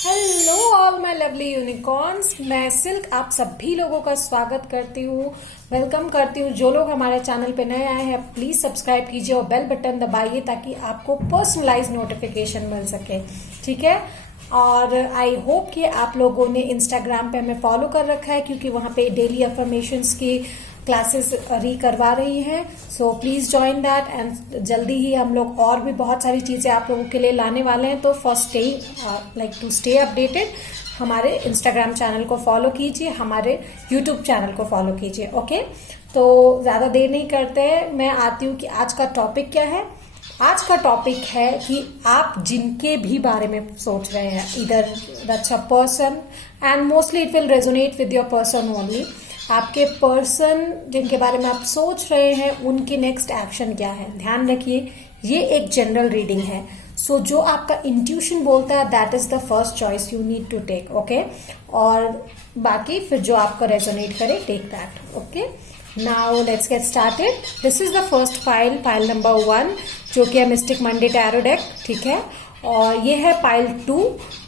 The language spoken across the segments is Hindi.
Hello all my lovely unicorns. मैं सिल्क आप सभी लोगों का स्वागत करती हूँ, वेलकम करती हूँ। जो लोग हमारे चैनल पे नए आए हैं प्लीज सब्सक्राइब कीजिए और बेल बटन दबाइए ताकि आपको पर्सनलाइज नोटिफिकेशन मिल सके, ठीक है। और आई होप कि आप लोगों ने इंस्टाग्राम पे हमें फॉलो कर रखा है क्योंकि वहाँ पे डेली अफर्मेशंस की क्लासेस करवा रही हैं। So please join that and जल्दी ही हम लोग और भी बहुत सारी चीजें आप लोगों के लिए लाने वाले हैं। तो for stay to stay updated हमारे इंस्टाग्राम चैनल को फॉलो कीजिए, हमारे यूट्यूब चैनल को फॉलो कीजिए। ओके, तो ज्यादा देर नहीं करते हैं, मैं आती हूँ कि आज का टॉपिक क्या है। आज का टॉपिक है कि आप जिनके भी बारे में सोच रहे हैं, इधर that's a person and mostly it will resonate with your person only. आपके पर्सन जिनके बारे में आप सोच रहे हैं उनकी नेक्स्ट एक्शन क्या है। ध्यान रखिए ये एक जनरल रीडिंग है, सो जो आपका इंट्यूशन बोलता है that is the first choice you need to take. Okay, और बाकी फिर जो आपको रेजोनेट करे take that. Okay, now let's get started. This is the first file number 1 जो कि है मिस्टिक मंडे टैरो डेक, ठीक है। और ये है फाइल 2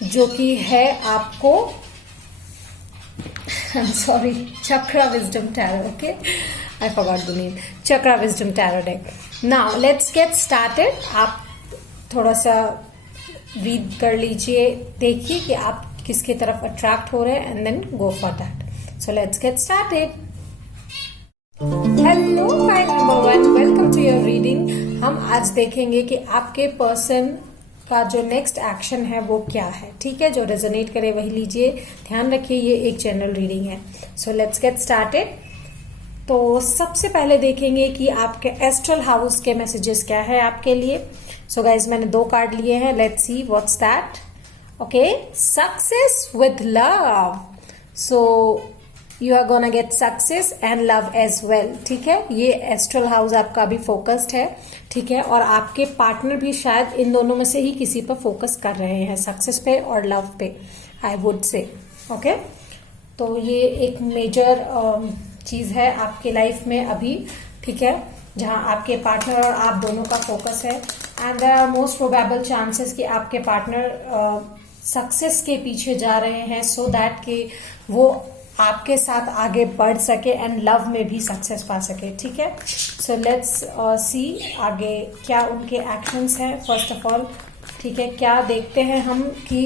जो कि है आपको sorry chakra wisdom tarot. Okay, I forgot the name, chakra wisdom tarot deck. Now let's get started. आप थोड़ा सा रीड कर लीजिए, देखिए कि आप किसकी तरफ अट्रैक्ट हो रहे हैं and then go for that. So let's get started. Hello file number 1, welcome to your reading. हम आज देखेंगे कि आपके पर्सन का जो नेक्स्ट एक्शन है वो क्या है, ठीक है। जो रेजोनेट करे वही लीजिए, ध्यान रखिए ये एक जनरल रीडिंग है। सो लेट्स गेट स्टार्टेड। तो सबसे पहले देखेंगे कि आपके एस्ट्रल हाउस के मैसेजेस क्या है आपके लिए। सो गाइज मैंने 2 कार्ड लिए हैं, let's see what's that. Okay, success with love. So you are gonna get success and love as well, ठीक है। ये एस्ट्रल हाउस आपका अभी फोकस्ड है, ठीक है। और आपके पार्टनर भी शायद इन दोनों में से ही किसी पर फोकस कर रहे हैं, सक्सेस पे और लव पे, आई वुड से। ओके, तो ये एक मेजर चीज है आपके लाइफ में अभी, ठीक है, जहां आपके पार्टनर और आप दोनों का फोकस है। And there are most probable chances कि आपके पार्टनर सक्सेस के पीछे जा रहे हैं सो दैट कि वो आपके साथ आगे बढ़ सके एंड लव में भी सक्सेस पा सके, ठीक है। सो लेट्स सी आगे क्या उनके एक्शंस हैं फर्स्ट ऑफ ऑल, ठीक है। क्या देखते हैं हम कि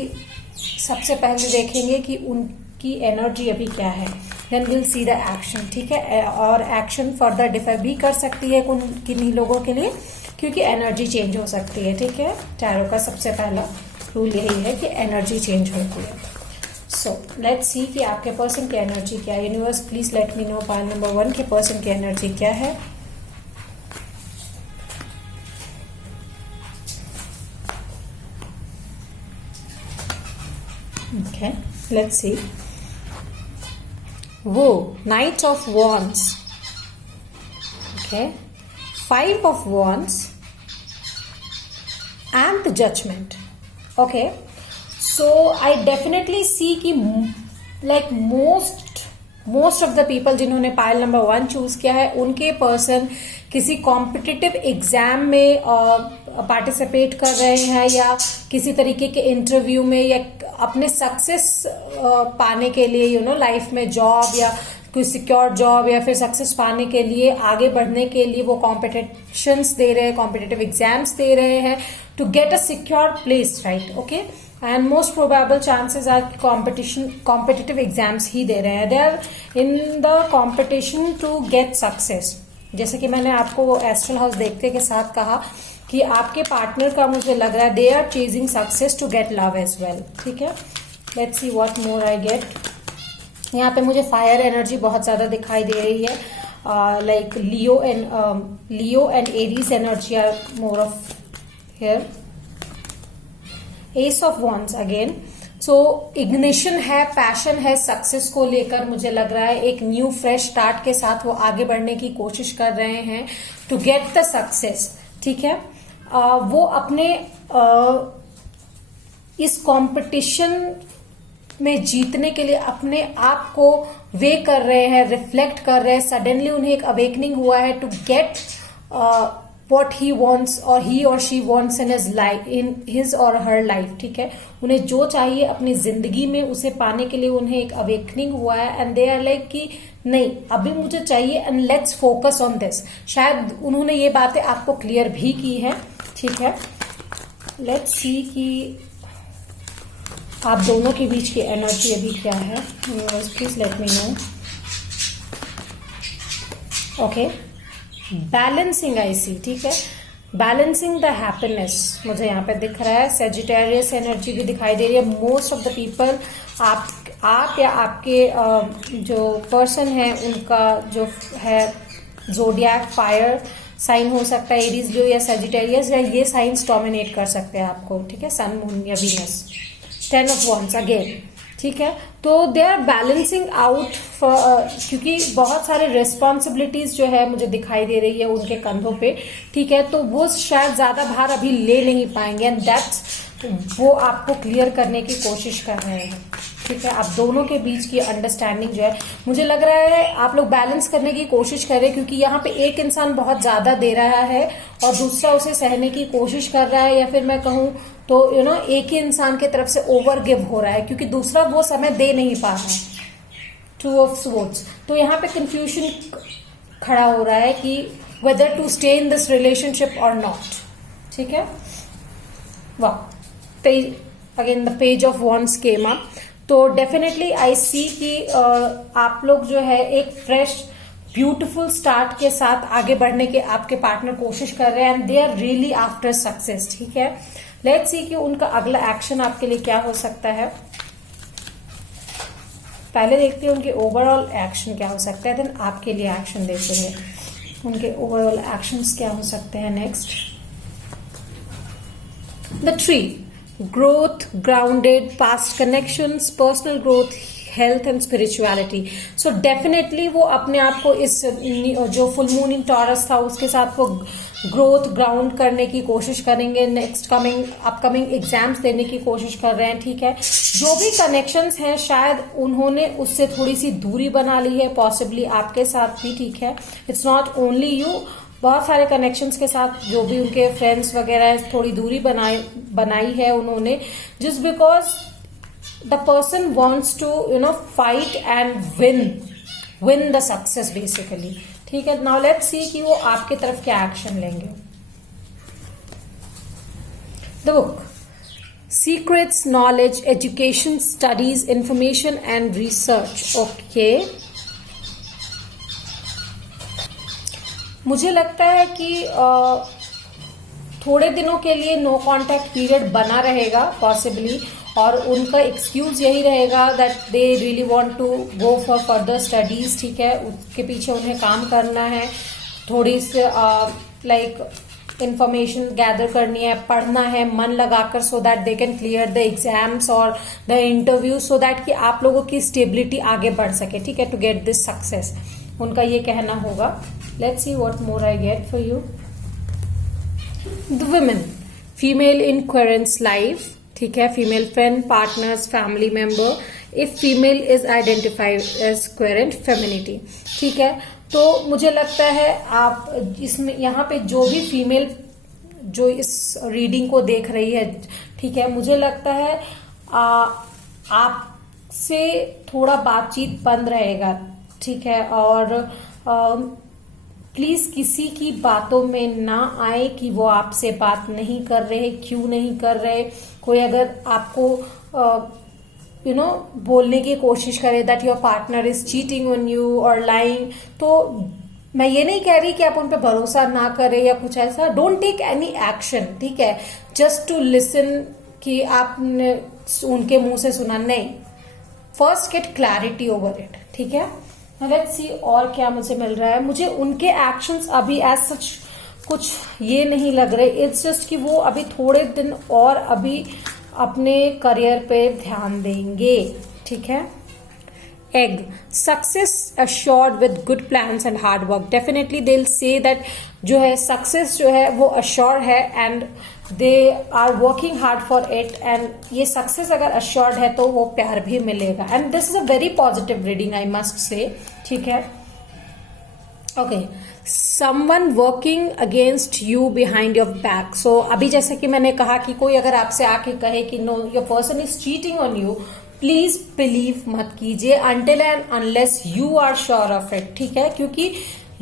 सबसे पहले देखेंगे कि उनकी एनर्जी अभी क्या है, then will see the action, ठीक है। और एक्शन फर्दर डिफर भी कर सकती है किन्हीं लोगों के लिए क्योंकि एनर्जी चेंज हो सकती है, ठीक है। टैरो का सबसे पहला रूल यही है कि एनर्जी चेंज होती है। सो लेट्स सी कि आपके पर्सन की एनर्जी क्या है। Universe please let me know pile number 1 के पर्सन की एनर्जी क्या है। Okay, let's see. वो knight of wands, okay, 5 of wands and the judgement. Okay, so I definitely see कि like most of the people जिन्होंने पाइल नंबर 1 चूज किया है उनके पर्सन किसी कॉम्पिटिटिव एग्जाम में पार्टिसिपेट कर रहे हैं या किसी तरीके के इंटरव्यू में या अपने सक्सेस पाने के लिए यू नो लाइफ में जॉब या कोई सिक्योर जॉब या फिर सक्सेस पाने के लिए आगे बढ़ने के लिए वो कॉम्पिटिशन्स दे रहे हैं, कॉम्पिटिटिव एग्जाम्स दे रहे हैं to get a secure place, right. Okay, and most probable chances are competitive exams ही दे रहे हैं। They are in the competition to get success. जैसे कि मैंने आपको एस्ट्रल हाउस देखते के साथ कहा कि आपके पार्टनर का मुझे लग रहा है they are chasing success to get love as well, ठीक है। Let's see what more I get. यहाँ पे मुझे फायर एनर्जी बहुत ज्यादा दिखाई दे रही है, like Leo and Aries energy are more of here. Ace of wands again, so ignition है, पैशन है सक्सेस को लेकर। मुझे लग रहा है एक न्यू फ्रेश स्टार्ट के साथ वो आगे बढ़ने की कोशिश कर रहे हैं टू गेट द सक्सेस, ठीक है। वो अपने इस कंपटीशन में जीतने के लिए अपने आप को वे कर रहे हैं, रिफ्लेक्ट कर रहे हैं। सडनली उन्हें एक अवेकनिंग हुआ है to get what he wants or he or she wants in his life, in his or her life, ठीक है। उन्हें जो चाहिए अपनी जिंदगी में उसे पाने के लिए उन्हें एक अवेकनिंग हुआ है, एंड दे आर लाइक कि नहीं अभी मुझे चाहिए and let's focus on this. शायद उन्होंने ये बातें आपको क्लियर भी की है, ठीक है। लेट्स सी कि आप दोनों के बीच की एनर्जी अभी क्या है। Please let me know. Okay, balancing I see, ठीक है। बैलेंसिंग द हैप्पीनेस मुझे यहाँ पे दिख रहा है। सेजिटेरियस एनर्जी भी दिखाई दे रही है। मोस्ट ऑफ द पीपल, आप या आपके जो पर्सन है उनका जो है जोडियक फायर साइन हो सकता है, एरीज, लियो या सेजिटेरियस, या ये साइंस डोमिनेट कर सकते हैं आपको, ठीक है। सन, मून या वीनस। 10 ऑफ वॉन्ड्स अगेन, ठीक है। तो दे आर बैलेंसिंग आउट क्योंकि बहुत सारे रिस्पॉन्सिबिलिटीज जो है मुझे दिखाई दे रही है उनके कंधों पे, ठीक है। तो वो शायद ज्यादा भार अभी ले नहीं पाएंगे, एंड दैट्स वो आपको क्लियर करने की कोशिश कर रहे हैं, ठीक है। आप दोनों के बीच की अंडरस्टैंडिंग जो है मुझे लग रहा है आप लोग बैलेंस करने की कोशिश करें, क्योंकि यहाँ पे एक इंसान बहुत ज्यादा दे रहा है और दूसरा उसे सहने की कोशिश कर रहा है, या फिर मैं कहूं तो एक ही इंसान की तरफ से ओवर गिव हो रहा है क्योंकि दूसरा वो समय दे नहीं पा रहा है। 2 ऑफ स्वॉर्ड्स, तो यहाँ पे कंफ्यूजन खड़ा हो रहा है कि whether to stay in this relationship और नॉट, ठीक है। वाह, again the page of wands came up. तो डेफिनेटली आई सी कि आप लोग जो है एक फ्रेश ब्यूटीफुल स्टार्ट के साथ आगे बढ़ने के आपके पार्टनर कोशिश कर रहे हैं, and they are really after success, ठीक है। लेट्स सी कि उनका अगला एक्शन आपके लिए क्या हो सकता है। पहले देखते हैं उनके ओवरऑल एक्शन क्या हो सकता है, देन आपके लिए एक्शन देखेंगे। उनके ओवरऑल एक्शंस क्या हो सकते हैं next. The tree, growth, grounded, past connections, personal growth, health and spirituality. So definitely वो अपने आप को इस जो फुल मून इन टॉरस था उसके साथ वो ग्रोथ ग्राउंड करने की कोशिश करेंगे। नेक्स्ट अपकमिंग एग्जाम्स देने की कोशिश कर रहे हैं, ठीक है। जो भी कनेक्शंस हैं शायद उन्होंने उससे थोड़ी सी दूरी बना ली है, पॉसिबली आपके साथ भी, ठीक है। इट्स नॉट ओनली यू, बहुत सारे कनेक्शंस के साथ जो भी उनके फ्रेंड्स वगैरह थोड़ी दूरी बनाई है उन्होंने, just because the person wants to fight and win the success basically, ठीक है। नाउ लेट्स सी कि वो आपके तरफ क्या एक्शन लेंगे। The book, secrets, knowledge, education, studies, information and research. Okay, मुझे लगता है कि थोड़े दिनों के लिए नो कांटेक्ट पीरियड बना रहेगा पॉसिबली, और उनका एक्सक्यूज यही रहेगा that they really want to go for further studies, ठीक है। उसके पीछे उन्हें काम करना है, थोड़ी सी लाइक इंफॉर्मेशन गैदर करनी है, पढ़ना है मन लगाकर, so that they can clear the exams और द इंटरव्यू, सो दैट कि आप लोगों की स्टेबिलिटी आगे बढ़ सके, ठीक है, टू गेट दिस सक्सेस, उनका ये कहना होगा। Let's see what more I get for you. The women, female in querent's life, ठीक है, female friend, partners, family member, if female is identified as querent, femininity, ठीक है। तो मुझे लगता है आप इसमें यहाँ पे जो भी फीमेल जो इस रीडिंग को देख रही है, ठीक है, मुझे लगता है आपसे थोड़ा बातचीत बंद रहेगा, ठीक है। और प्लीज किसी की बातों में ना आए कि वो आपसे बात नहीं कर रहे, क्यों नहीं कर रहे। कोई अगर आपको बोलने की कोशिश करे that your partner is cheating on you और लाइंग, तो मैं ये नहीं कह रही कि आप उन पे भरोसा ना करें या कुछ ऐसा। डोंट टेक एनी एक्शन, ठीक है, जस्ट टू लिसन कि आपने उनके मुंह से सुना, नहीं। First get clarity over it, ठीक है। लेट्स सी और क्या मुझे मिल रहा है। मुझे उनके एक्शंस अभी एज सच कुछ ये नहीं लग रहे, इट्स जस्ट कि वो अभी थोड़े दिन और अभी अपने करियर पे ध्यान देंगे, ठीक है। Egg, success assured with good plans and hard work. Definitely they'll say that जो है सक्सेस जो है वो assured है and they are working hard for it, and ये सक्सेस अगर assured है तो वो प्यार भी मिलेगा, and this is a very positive reading I must say, ठीक है। Okay, someone working against you behind your back. So अभी जैसे कि मैंने कहा कि कोई अगर आपसे आके कहे कि no, your person is cheating on you, please believe मत कीजिए until and unless you are sure of it. ठीक है, क्योंकि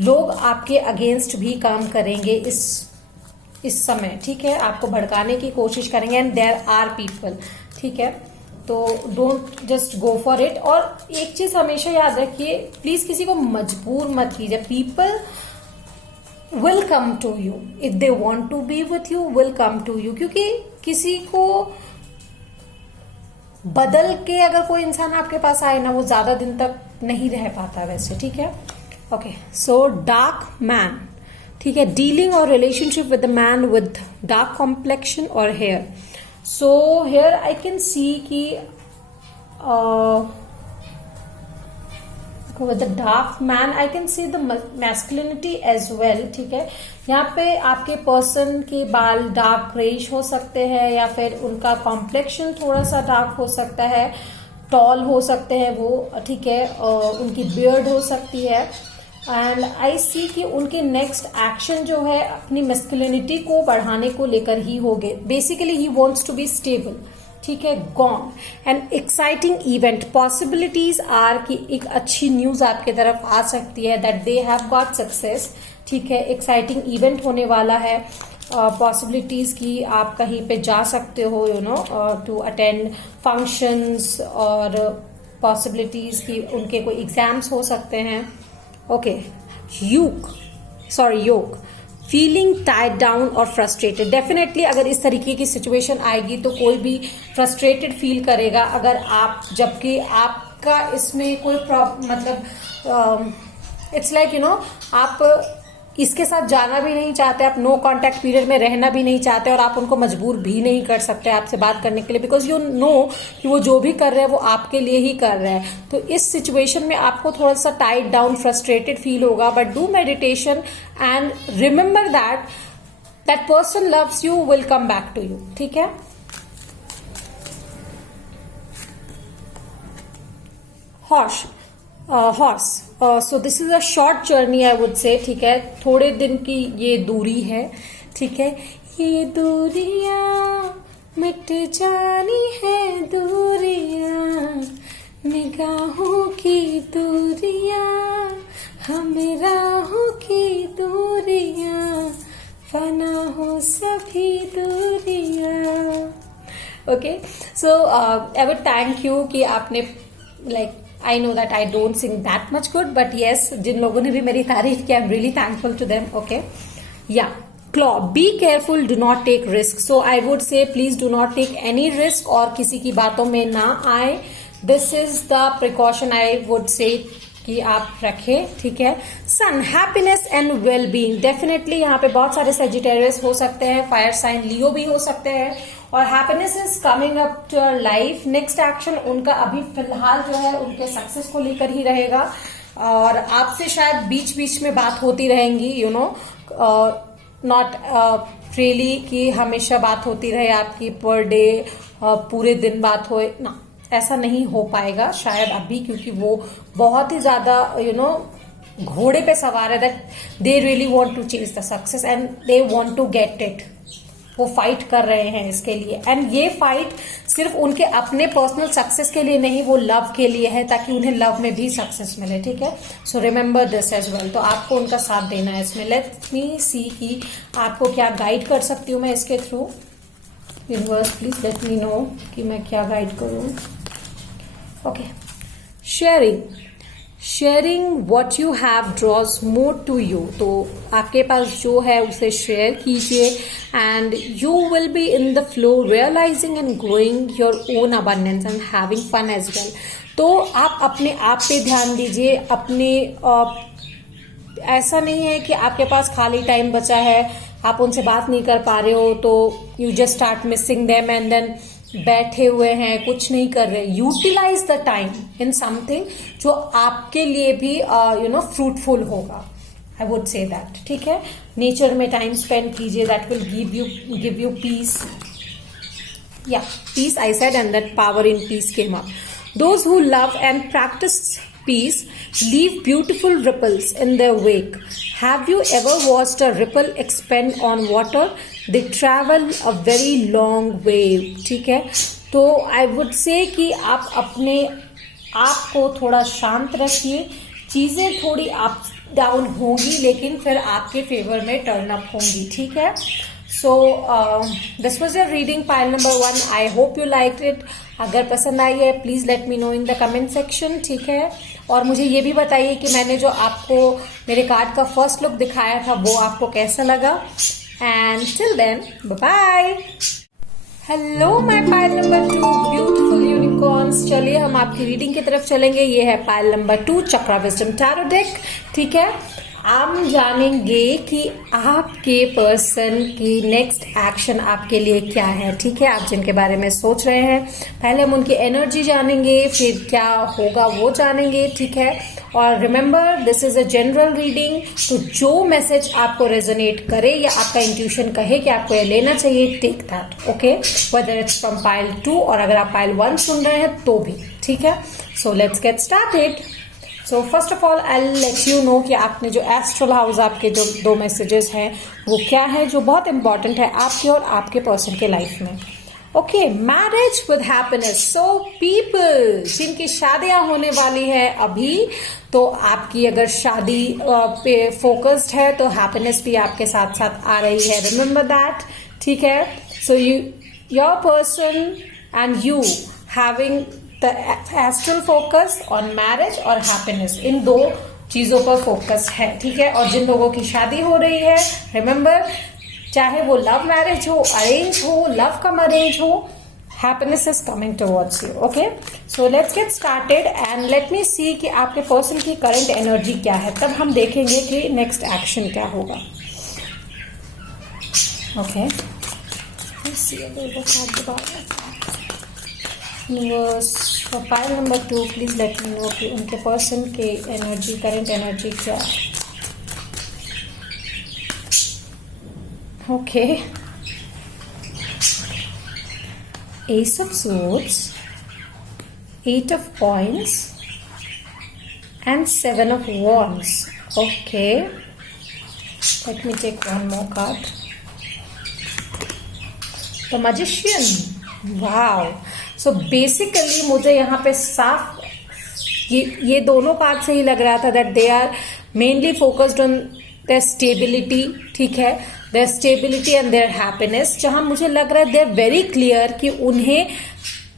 लोग आपके अगेंस्ट भी काम करेंगे इस समय. ठीक है, आपको भड़काने की कोशिश करेंगे एंड देयर आर पीपल. ठीक है, तो don't just go for it. और एक चीज हमेशा याद रखिए, प्लीज किसी को मजबूर मत कीजिए. People will come to you if they want to be with you, will come to you. क्योंकि किसी को बदल के अगर कोई इंसान आपके पास आए ना, वो ज्यादा दिन तक नहीं रह पाता वैसे. ठीक है, ओके. So dark man. ठीक है, डीलिंग और relationship with the man with dark complexion और hair. So here I can see कि with the dark man I can see the masculinity as well. ठीक है, यहाँ पे आपके पर्सन के बाल डार्क ग्रेइश हो सकते हैं या फिर उनका कॉम्प्लेक्शन थोड़ा सा डार्क हो सकता है, टॉल हो सकते हैं वो. ठीक है, उनकी बियर्ड हो सकती है. एंड आई सी कि उनके नेक्स्ट एक्शन जो है अपनी मैस्कुलिनिटी को बढ़ाने को लेकर ही होंगे. Basically he wants to be stable. ठीक है, gone. And exciting event possibilities are कि एक अच्छी न्यूज आपके तरफ आ सकती है that they have got success. ठीक है, एक्साइटिंग इवेंट होने वाला है. पॉसिबिलिटीज की आप कहीं पे जा सकते हो, you know, to attend functions. और पॉसिबिलिटीज की उनके कोई एग्जाम्स हो सकते हैं. Okay, yoke. Feeling tied down और फ्रस्ट्रेटेड. डेफिनेटली अगर इस तरीके की सिचुएशन आएगी तो कोई भी फ्रस्ट्रेटेड फील करेगा. अगर आप, जबकि आपका इसमें कोई मतलब इट्स लाइक, यू नो, आप इसके साथ जाना भी नहीं चाहते, आप नो कांटेक्ट पीरियड में रहना भी नहीं चाहते और आप उनको मजबूर भी नहीं कर सकते आपसे बात करने के लिए, बिकॉज यू नो कि वो जो भी कर रहे हैं वो आपके लिए ही कर रहे हैं. तो इस सिचुएशन में आपको थोड़ा सा टाइड डाउन, फ्रस्ट्रेटेड फील होगा. But do meditation and remember that person loves you, will come back to you. ठीक है, horse. So this is a short journey I would say. ठीक है, थोड़े दिन की ये दूरी है. ठीक है, ये दूरियां मिट जानी है, दूरियां निगाहों की दूरियां, हमें राहों की दूरियां, फना हो सभी दूरियां. Okay, so I would thank you कि आपने like, I know that I don't sing that much good, but yes, जिन लोगों ने भी मेरी तारीफ की, I'm really thankful to them. Okay, yeah. Claw. Be careful. Do not take risk. So I would say, please do not take any risk और किसी की बातों में ना आए. This is the precaution I would say कि आप रखें. ठीक है. Sun. Happiness and well being. Definitely यहाँ पे बहुत सारे सेजिटेरियस हो सकते हैं, फायर साइन लियो भी हो सकते हैं. और happiness is coming up to your life. Next action उनका अभी फिलहाल जो है उनके सक्सेस को लेकर ही रहेगा. और आपसे शायद बीच बीच में बात होती रहेंगी, यू नो, नॉट रियली कि हमेशा बात होती रहे आपकी पर डे, पूरे दिन बात हो ना, ऐसा नहीं हो पाएगा शायद अभी, क्योंकि वो बहुत ही ज्यादा, यू नो, घोड़े पे सवार है. That they really want to chase the success and they want to get it. वो फाइट कर रहे हैं इसके लिए. एंड ये फाइट सिर्फ उनके अपने पर्सनल सक्सेस के लिए नहीं, वो लव के लिए है, ताकि उन्हें लव में भी सक्सेस मिले. ठीक है, so remember this as well. तो आपको उनका साथ देना है इसमें. लेट मी सी कि आपको क्या गाइड कर सकती हूँ मैं इसके through. Universe please let me know कि मैं क्या गाइड करूँ. Okay, sharing what you have draws more to you. तो आपके पास जो है उसे शेयर कीजिए and you will be in the flow, realising and growing your own abundance and having fun as well. तो आप अपने आप पे ध्यान दीजिए. अपने ऐसा नहीं है कि आपके पास खाली टाइम बचा है, आप उनसे बात नहीं कर पा रहे हो, तो you just start missing them and then बैठे हुए हैं, कुछ नहीं कर रहे. Utilise the time in something जो आपके लिए भी यू नो फ्रूटफुल होगा. I would say that. ठीक है, नेचर में टाइम स्पेंड कीजिए. That will give you peace. या peace I said and that power in peace came up. Those who love and practise peace leave beautiful ripples in their wake. Have you ever watched a ripple expand on water? They travel a very long way. ठीक है, तो आई वुड से कि आप अपने आप को थोड़ा शांत रखिए. चीजें थोड़ी अप डाउन होंगी लेकिन फिर आपके फेवर में टर्न अप होंगी. ठीक है. So this was your reading pile number 1. I hope you liked it. अगर पसंद आई है please let me no in the comment section. ठीक है, और मुझे ये भी बताइए कि मैंने जो आपको मेरे कार्ड का फर्स्ट लुक दिखाया था वो आपको कैसा लगा. And till then bye bye. Hello my pile number 2 beautiful unicorns. चलिए हम आपकी रीडिंग की तरफ चलेंगे. ये है pile number 2 chakra wisdom tarot deck. ठीक है, हम जानेंगे कि आपके पर्सन की नेक्स्ट एक्शन आपके लिए क्या है. ठीक है, आप जिनके बारे में सोच रहे हैं, पहले हम उनकी एनर्जी जानेंगे, फिर क्या होगा वो जानेंगे. ठीक है, और remember this is a general reading. तो जो मैसेज आपको रेजोनेट करे या आपका इंट्यूशन कहे कि आपको ये लेना चाहिए, take that. Okay, whether it's from pile 2 और अगर आप पाइल 1 सुन रहे हैं तो भी. ठीक है, सो let's get started. So first of all I let you know कि आपने जो एस्ट्रल हाउस आपके जो 2 मैसेजेस हैं वो क्या है जो बहुत इंपॉर्टेंट है आपके और आपके पर्सन के लाइफ में. Okay, marriage with happiness. So people जिनकी शादियां होने वाली है अभी, तो आपकी अगर शादी पे फोकस्ड है तो हैप्पीनेस भी आपके साथ साथ आ रही है. Remember that. ठीक है, so your person and you having the astral focus on marriage और हैप्पीनेस, इन 2 चीजों पर फोकस है. ठीक है, और जिन लोगों की शादी हो रही है, रिमेंबर चाहे वो लव मैरिज हो, अरेंज हो, लव कम अरेंज हो, happiness is coming towards you. Okay, so let's get started and let me see कि आपके पर्सन की करंट एनर्जी क्या है, तब हम देखेंगे कि नेक्स्ट एक्शन क्या होगा. ओके, let's see अगर वो कार्ड दोबारा. Universe for pile number 2 please let me know कि उनके पर्सन के एनर्जी, करंट एनर्जी क्या है. Okay, Ace of Swords, 8 of Coins and 7 of Wands. Okay, let me take one more card. The Magician. Wow. So basically मुझे यहाँ पे साफ ये दोनों कार्ड से ही लग रहा था that they are mainly focused on their stability. ठीक है, their stability and their happiness, जहां मुझे लग रहा है they are very clear कि उन्हें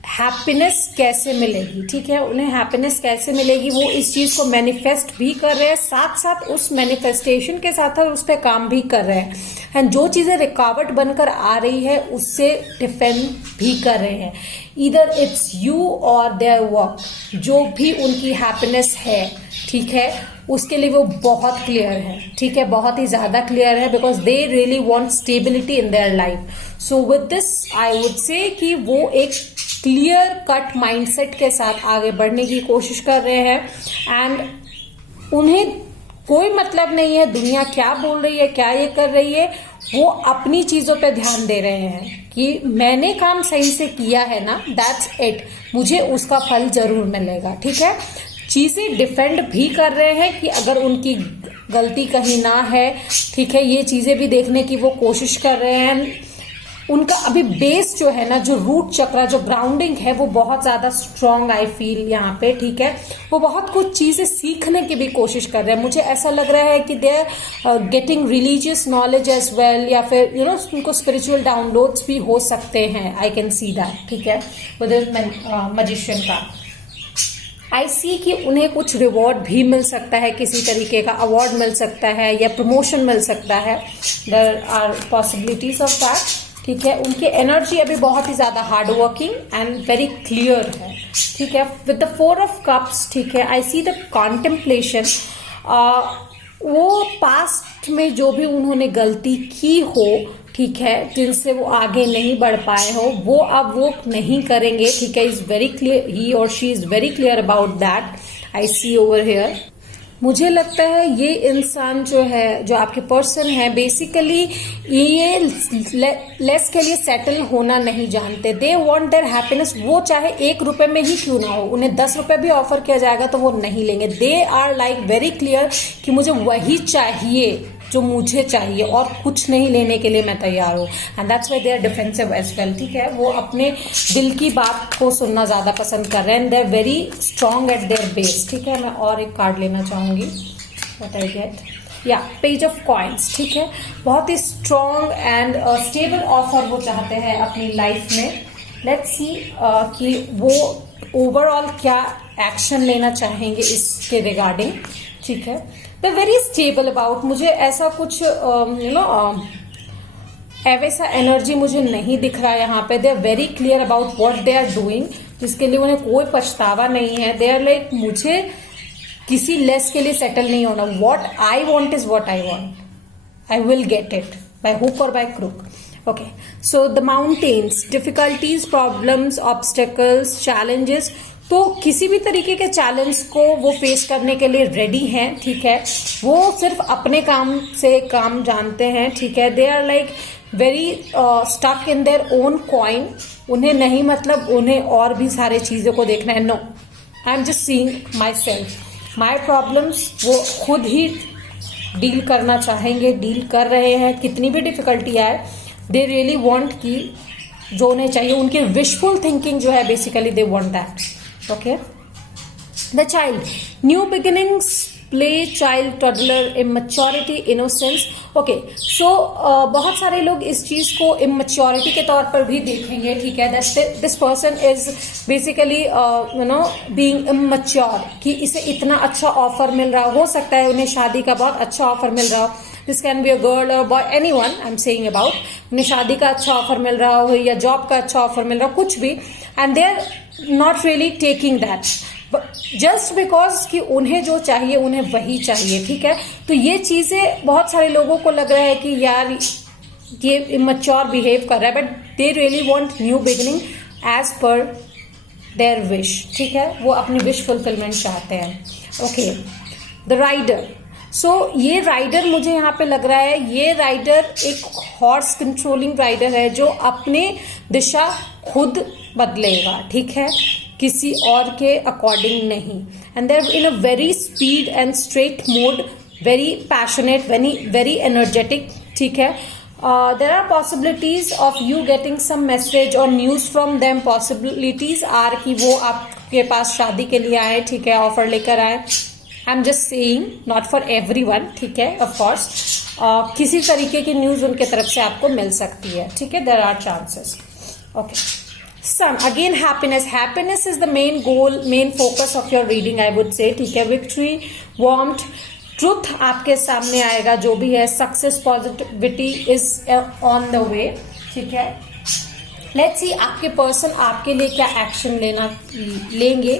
हैप्पीनेस कैसे मिलेगी. ठीक है, उन्हें हैप्पीनेस कैसे मिलेगी वो इस चीज को मैनिफेस्ट भी कर रहे हैं, साथ साथ उस मैनिफेस्टेशन के साथ साथ उस पर काम भी कर रहे हैं. एंड जो चीजें रुकावट बनकर आ रही है उससे डिफेंड भी कर रहे हैं. ईदर इट्स यू और देयर वर्क, जो भी उनकी हैप्पीनेस है. ठीक है, उसके लिए वो बहुत क्लियर है. ठीक है, बहुत ही ज्यादा क्लियर है because they really want stability in their life. So with this I would से कि वो एक क्लियर कट माइंडसेट के साथ आगे बढ़ने की कोशिश कर रहे हैं. एंड उन्हें कोई मतलब नहीं है दुनिया क्या बोल रही है, क्या ये कर रही है. वो अपनी चीजों पे ध्यान दे रहे हैं कि मैंने काम सही से किया है ना, दैट्स इट, मुझे उसका फल जरूर मिलेगा. ठीक है, चीजें डिफेंड भी कर रहे हैं कि अगर उनकी गलती कहीं ना है. ठीक है, ये चीजें भी देखने की वो कोशिश कर रहे हैं. उनका अभी बेस जो है ना, जो रूट चक्रा, जो ग्राउंडिंग है वो बहुत ज्यादा स्ट्रांग आई फील यहाँ पे. ठीक है, वो बहुत कुछ चीजें सीखने की भी कोशिश कर रहे हैं. मुझे ऐसा लग रहा है कि they are getting religious knowledge as well, या फिर उनको स्पिरिचुअल डाउनलोड्स भी हो सकते हैं. I can see that. ठीक है, मैजिशियन का आई सी कि उन्हें कुछ रिवॉर्ड भी मिल सकता है, किसी तरीके का अवार्ड मिल सकता है या प्रमोशन मिल सकता है. There are possibilities of that. ठीक है, उनकी एनर्जी अभी बहुत ही ज्यादा hard working and very clear है. ठीक है, विद द 4 ऑफ कप्स. ठीक है, आई सी द कॉन्टेम्पलेशन. वो पास्ट में जो भी उन्होंने गलती की हो, ठीक है, जिनसे वो आगे नहीं बढ़ पाए हो, वो अब वो नहीं करेंगे. ठीक है, इज वेरी क्लियर, ही और she is very clear about that. I see over here मुझे लगता है ये इंसान जो है, जो आपके पर्सन है, बेसिकली ये लेस के लिए सेटल होना नहीं जानते. They want their happiness. वो चाहे 1 रुपए में ही क्यों ना हो, उन्हें 10 रुपए भी ऑफर किया जाएगा तो वो नहीं लेंगे. They are like very clear कि मुझे वही चाहिए जो मुझे चाहिए और कुछ नहीं लेने के लिए मैं तैयार हूँ. And that's why they are defensive as well. ठीक है, वो अपने दिल की बात को सुनना ज्यादा पसंद कर रहे हैं. They are very strong at their base. ठीक है, मैं और एक कार्ड लेना चाहूंगी. व्हाट आई गेट, या पेज ऑफ कॉइन्स. ठीक है, बहुत ही स्ट्रांग एंड स्टेबल ऑफर वो चाहते हैं अपनी लाइफ में. लेट्स सी कि वो ओवरऑल क्या एक्शन लेना चाहेंगे इसके रिगार्डिंग. ठीक है, दे वेरी स्टेबल अबाउट. मुझे ऐसा कुछ वैसा एनर्जी मुझे नहीं दिख रहा है यहाँ पे. They are very clear about what they are doing, जिसके लिए उन्हें कोई पछतावा नहीं है. दे आर लाइक मुझे किसी लेस के लिए सेटल नहीं होना. What I want is what I want. I will get it by hook और by crook. Okay, so the mountains, difficulties, problems, obstacles, challenges. तो किसी भी तरीके के चैलेंज को वो फेस करने के लिए रेडी हैं. ठीक है, वो सिर्फ अपने काम से काम जानते हैं. ठीक है, they are like very stuck in their own coin. उन्हें नहीं मतलब उन्हें और भी सारे चीजों को देखना है. No, I am just seeing myself, my problems. वो खुद ही डील करना चाहेंगे, डील कर रहे हैं. कितनी भी डिफिकल्टी आए, दे रियली वॉन्ट कि जो उन्हें चाहिए, उनके विशफुल थिंकिंग जो है, basically they want that. Okay, the child, new beginnings, play, child, toddler, immaturity, innocence. Okay, so बहुत सारे लोग इस चीज को immaturity के तौर पर भी देखेंगे. ठीक है, this person is basically being immature, कि इसे इतना अच्छा ऑफर मिल रहा हो सकता है उन्हें शादी का बहुत अच्छा ऑफर मिल रहा हो. This can be a girl और boy, anyone I am saying about. उन्हें शादी का अच्छा ऑफर मिल रहा हो या जॉब का अच्छा ऑफर मिल रहा हो, कुछ भी, and they are not really taking that just because कि उन्हें जो चाहिए उन्हें वही चाहिए. ठीक है, तो ये चीजें बहुत सारे लोगों को लग रहा है कि यार ये इमैच्योर बिहेव कर रहा है, but they really want new beginning as per their wish. ठीक है, वो अपनी विश फुलफिलमेंट चाहते हैं. Okay, the rider. सो ये राइडर मुझे यहाँ पे लग रहा है, ये राइडर एक हॉर्स कंट्रोलिंग राइडर है जो अपने दिशा खुद बदलेगा. ठीक है, किसी और के अकॉर्डिंग नहीं. And they're in a very speed and straight mode, very passionate, very energetic. ठीक है, there are possibilities of you getting some message और news from them. Possibilities are कि वो आपके पास शादी के लिए आए. ठीक है, ऑफर लेकर आए. आई am just saying, not for everyone. ठीक है, ऑफ कोर्स किसी तरीके की न्यूज उनके तरफ से आपको मिल सकती है. ठीक है, there are chances. Okay, Sun, again happiness. Happiness is the main goal, main focus of your reading, I would say. ठीक है, victory, warmth, truth आपके सामने आएगा जो भी है. Success, positivity is on the way. ठीक है, let's see आपके person आपके लिए क्या action लेंगे.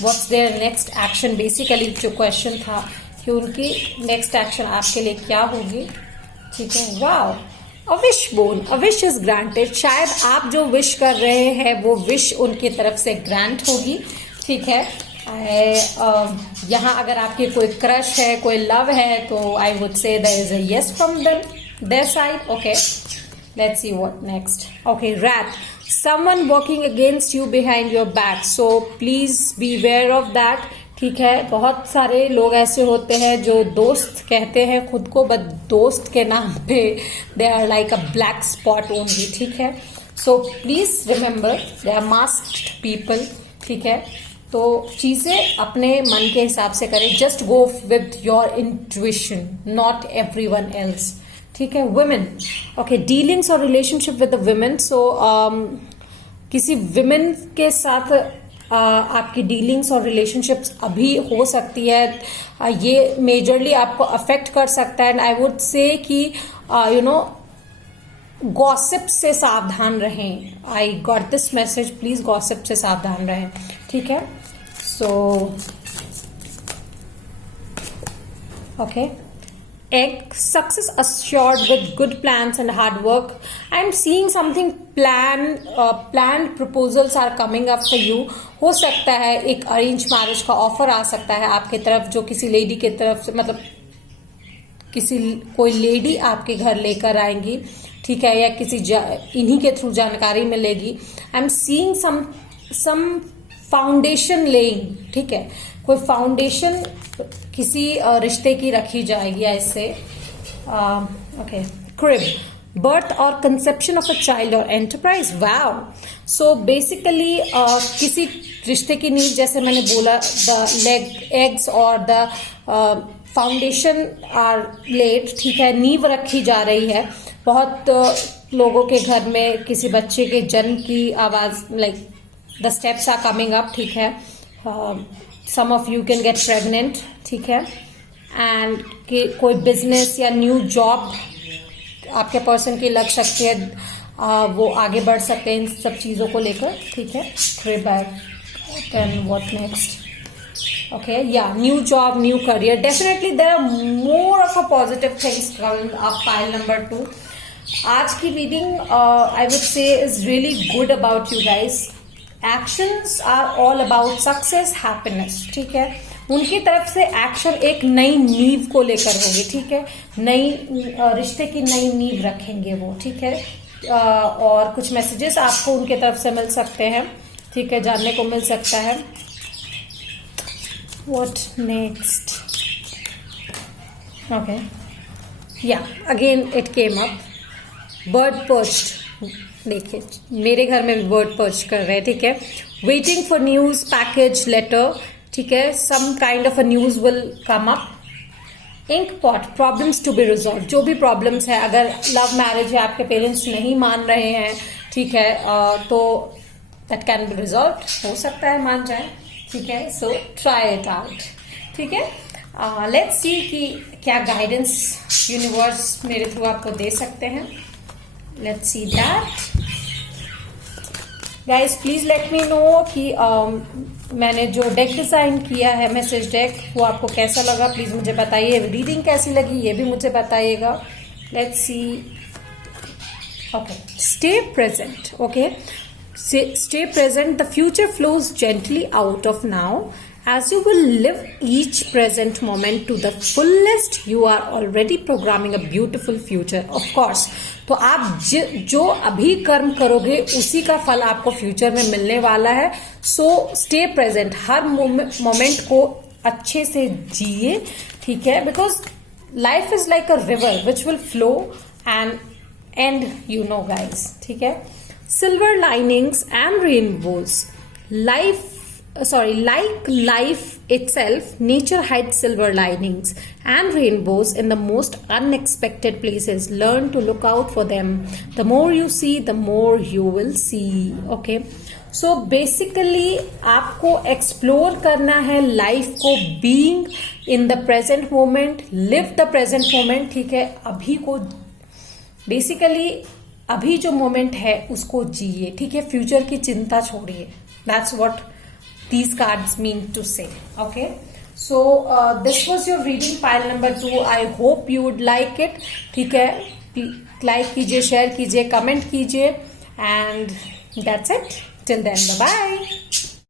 What's their next action? Basically जो question था कि उनकी next action आपके लिए क्या होगी. ठीक है, wow. A wish born, a wish is granted. शायद आप जो विश कर रहे हैं वो विश उनकी तरफ से ग्रांट होगी. ठीक है, यहाँ अगर आपके कोई क्रश है, कोई लव है, तो I would say there is a yes from their side. Okay, let's see what next. Okay, rat, someone working against you behind your back, so please be aware of that. ठीक है, बहुत सारे लोग ऐसे होते हैं जो दोस्त कहते हैं खुद को, बट दोस्त के नाम पे they are like a black spot only. ठीक है, so please remember they are masked people. ठीक है, तो चीजें अपने मन के हिसाब से करें. Just go with your intuition, not everyone else. ठीक है, वुमेन. ओके, डीलिंग्स और रिलेशनशिप विद द वुमेन. सो किसी वुमेन के साथ आपकी डीलिंग्स और रिलेशनशिप्स अभी हो सकती है. ये मेजरली आपको अफेक्ट कर सकता है. एंड आई वुड से कि गॉसिप से सावधान रहें. I got this message, please gossip से सावधान रहें. ठीक है, so okay, egg, success assured with good plans and hard work. I am seeing something plan proposals are coming up for you. हो सकता है एक अरेंज मैरिज का ऑफर आ सकता है आपके तरफ, जो किसी लेडी के तरफ से, मतलब कोई लेडी आपके घर लेकर आएंगी, ठीक है, या इन्हीं के थ्रू जानकारी मिलेगी। I am seeing some foundation laying, ठीक है, कोई फाउंडेशन किसी रिश्ते की रखी जाएगी ऐसे। ओके, क्रिब, बर्थ और कंसेप्शन ऑफ अ चाइल्ड और एंटरप्राइज, वाओ। सो बेसिकली किसी रिश्ते की नींव, जैसे मैंने बोला, द एग्स और द फाउंडेशन आर लेड, ठीक है, नींव रखी जा रही है। बहुत लोगों के घर में किसी बच्चे के जन्म की आवाज, like the steps are coming up, ठीक है। Some of you can get pregnant, ठीक है, एंड कोई बिजनेस या न्यू जॉब आपके पर्सन की लग सकती है, वो आगे बढ़ सकते हैं इन सब चीजों को लेकर, ठीक है। Then what next? Okay, yeah, new job, new career. Definitely there are more of a positive things coming up, pile number 2. आज की reading I would say is really good about you guys. Actions are all about success, happiness, ठीक है। उनकी तरफ से एक्शन एक नई नींव को लेकर होगी, ठीक है, नई रिश्ते की नई नींव रखेंगे वो, ठीक है। और कुछ मैसेजेस आपको उनके तरफ से मिल सकते हैं, ठीक है, जानने को मिल सकता है। What next? Okay. Yeah, again it came up. Bird perched. देखिए, मेरे घर में भी बर्ड पर्च कर रहे हैं, ठीक है। Waiting for news, package, letter, ठीक है, some kind of a news will come up. Ink pot, problems to be resolve, जो भी प्रॉब्लम्स है, अगर लव मैरिज है, आपके पेरेंट्स नहीं मान रहे हैं, ठीक है, तो दैट कैन बी रिजॉल्व, हो सकता है मान जाए, ठीक है। सो ट्राई इट आउट, ठीक है। लेट्स सी कि क्या गाइडेंस यूनिवर्स मेरे थ्रू आपको दे सकते हैं। Let's see that. Guys please let me know कि मैंने जो डेक डिजाइन किया है, मैसेज डेक, वो आपको कैसा लगा, प्लीज मुझे बताइए। रीडिंग कैसी लगी ये भी मुझे बताइएगा। Let's see. Okay, stay present, okay, stay present. The future flows gently out of now as you will live each present moment to the fullest. You are already programming a beautiful future, of course. तो आप जो अभी कर्म करोगे उसी का फल आपको फ्यूचर में मिलने वाला है। सो स्टे प्रेजेंट, हर मोमेंट को अच्छे से जिए, ठीक है, because life is like a river which will flow and and you know guys, ठीक है। Silver linings and rainbows. Like life itself, nature hides silver linings and rainbows in the most unexpected places. Learn to look out for them. The more you see, the more you will see. Okay. So basically, आपको explore करना है लाइफ को, being in the present moment, live the present moment, ठीक है। अभी को बेसिकली अभी जो मोमेंट है उसको जिए, ठीक है, फ्यूचर की चिंता छोड़िए। That's what these cards mean to say, okay. So this was your reading pile number 2। I hope you would like it, ठीक है। लाइक कीजिए, शेयर कीजिए, कमेंट कीजिए, and that's it. Till then, bye bye.